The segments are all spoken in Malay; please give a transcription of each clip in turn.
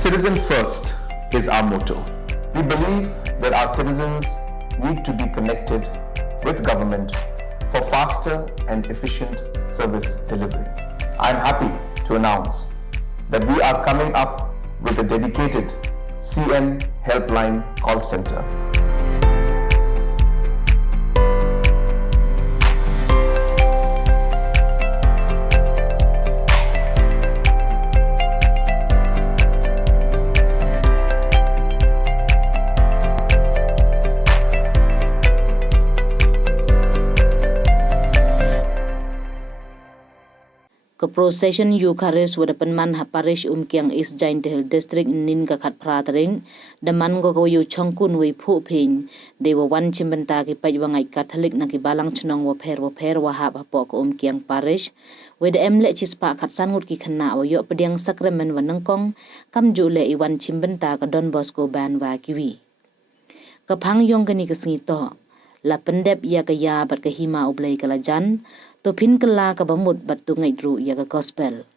Citizen first is our motto. We believe that our citizens need to be connected with government for faster and efficient service delivery. I am happy to announce that we are coming up with a dedicated CM helpline call center. Procession Eucharist with a penman ha Parish Umkiang is Giant Hill District nin ka khat pratering the man go yu chongkun we Phooh phieñ deiwa wan chimbynta ki pajwangai Catholic na ki balang chnong wa pher wa hab po ko Umkiang Parish with em le chispa khat san ngut ki khana wa yo pediang sacrament wa nangkong kam ju le iwan chimbynta ka Don Bosco Band wa kiwi ka phang yong ka ni ka singi to la pendep ya ka ya bat ka hima oblay ka la jan to pin kala ka bamut bat tu ngai ru ya ka gospel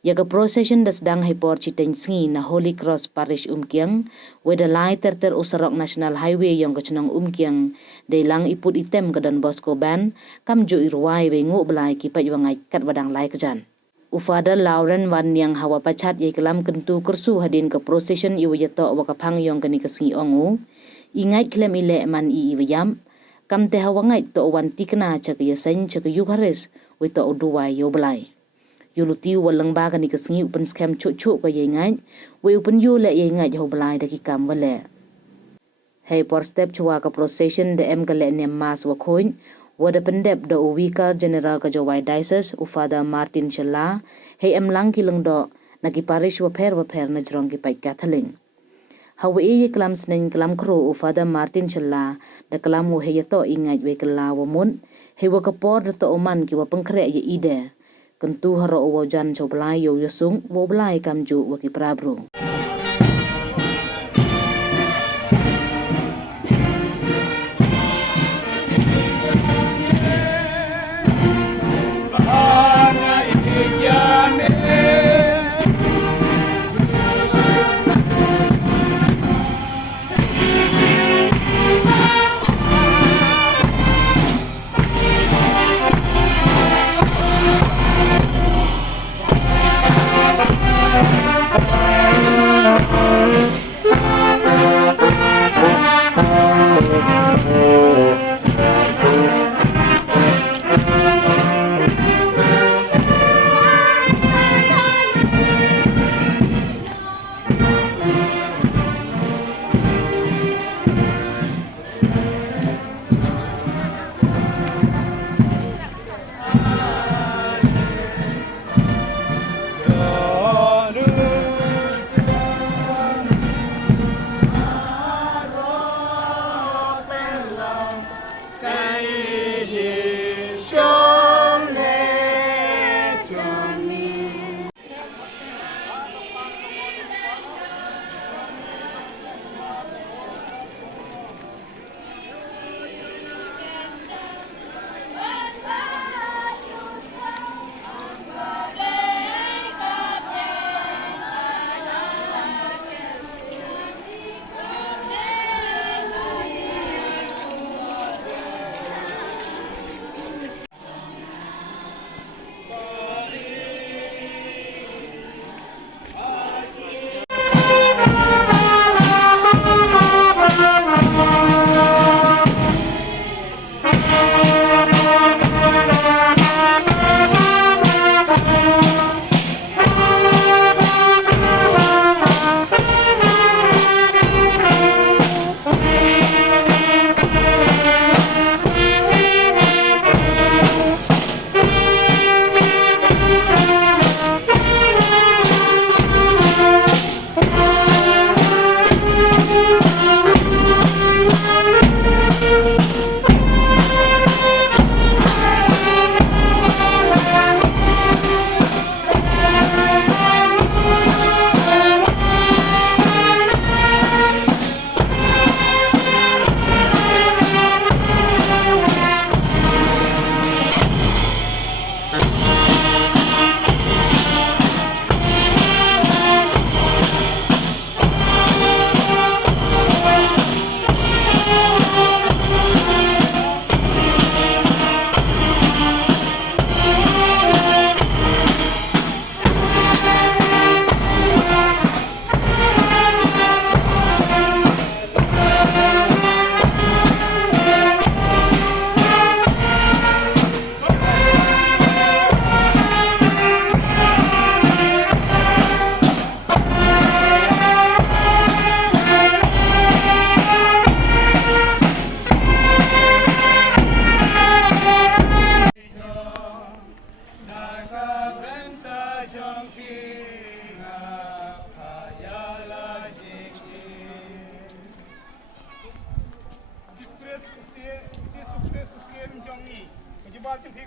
ya ka procession das dang hai por chiteng singi na Holy Cross Parish Umkiang with the lai ter usarok National Highway yong ka chnong Umkiang de lang iput item ka Don Bosco Band kam ju irwai we ngu blai ki pajwangai kat wadang lai ka jan Ufada Lauren wan yang hawa pachat ye kelam kentu kursu hadin ka procession iwayato wa ka phang yong ka ni ka singi ongu ingai klem ile man iwayam kam te hawangai to wan tikna cha ka yasen cha ka Eucharist we to duwai yo blai yuluti walang ba ka ni ka singi upan scam chu ka ye ngai we upan yo le ye ngai ho blai da ki kam wale hey por step chwa ka procession de em ka le ne mas wa khoin wada pendep do Vicar General ka Jowai Diocese Ufada Martin Challa hey em lang ki lang do na ki parish wa pher na jrong ki pai Catholic Hawa ye kelam senen kelam kru Ufada Martin Challa da kelam wo he to ingai we kala wo mun he wa kapor da to oman ki wa pengkre ye ide kentu haro wo jan choblai yo yosung wo blai kamju wa ki prabru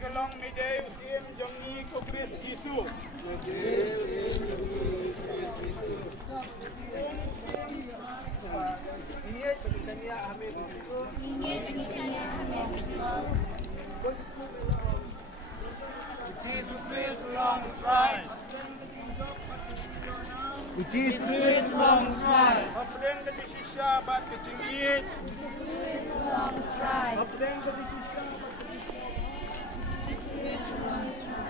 kalong midday usim jongi ko Chris Jisu. Jesus Christ long try. Jesus Christ long try. Apden ke shisha bat ke cingit. Jesus Christ long try. Apden ke shisha bat ke Jesus Christ long try.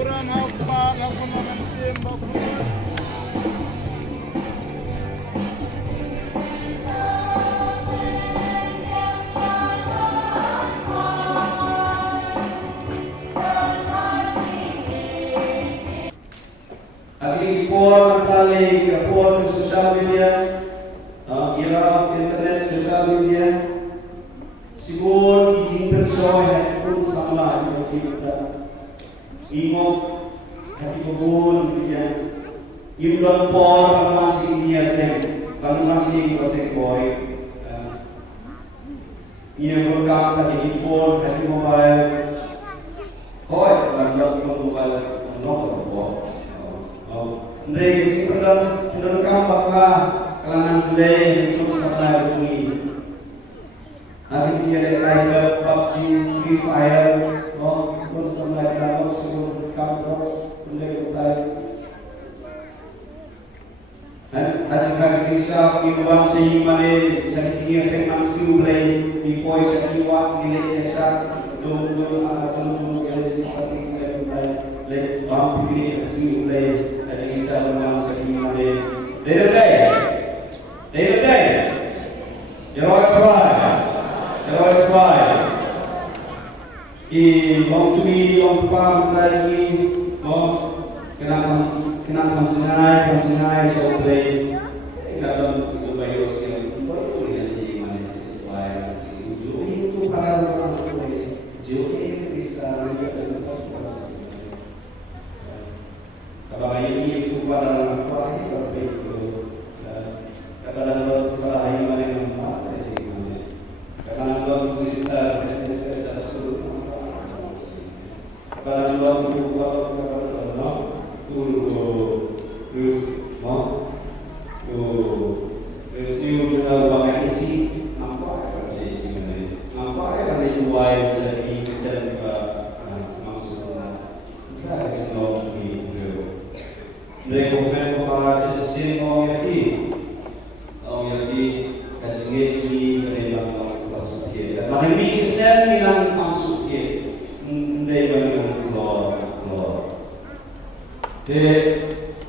Bakuran hapa ngapun mansim bakuran. Aking ipon tali ipon sosial media, era internet sosial media, siguro kijing persoy pun sama yang kita ingok hati kebun yang imdon por masih dia seng, lalu masih koseng boy, ia berkam tadi ipon hati mobile, boy lalu mobile nomor boy. Mereka cenderung bakla kalangan jelek untuk sebelah ini. Nanti dia ada PUBG, Free Fire, untuk sebelah dalam sebelum kampus mereka. Dan juga kisah minuman sehingga bisa ditinggal senang siulai di poin setiap nilai dasar dulu yang seperti le bang pilih siulai ada kisah minuman sehingga day. You know I try. Long to me, long palm, kenapa mencintai so play. Kenapa berbagai usia, boleh sih mana, bayar sih. Jadi itu kalau jadi bisa juga kalau ini itu pada apa itu kalau ini mana yang mana sih mana. Kalau bisa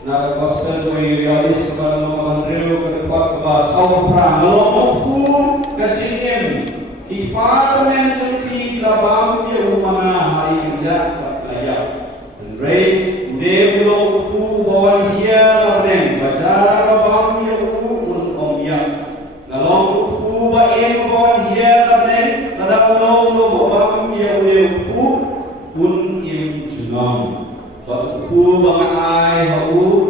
na Procession Eucharist kepada Mandreu ke tempat kebasau perang melomokku kecilin di parmen seperti labang dia umana hari kerja layak dan rei udah melomokku bawa dia labeng baca labang dia untuk dia melomokku baik bawa dia labeng ada melomok babang dia udah pun im junam Ku bang ai hu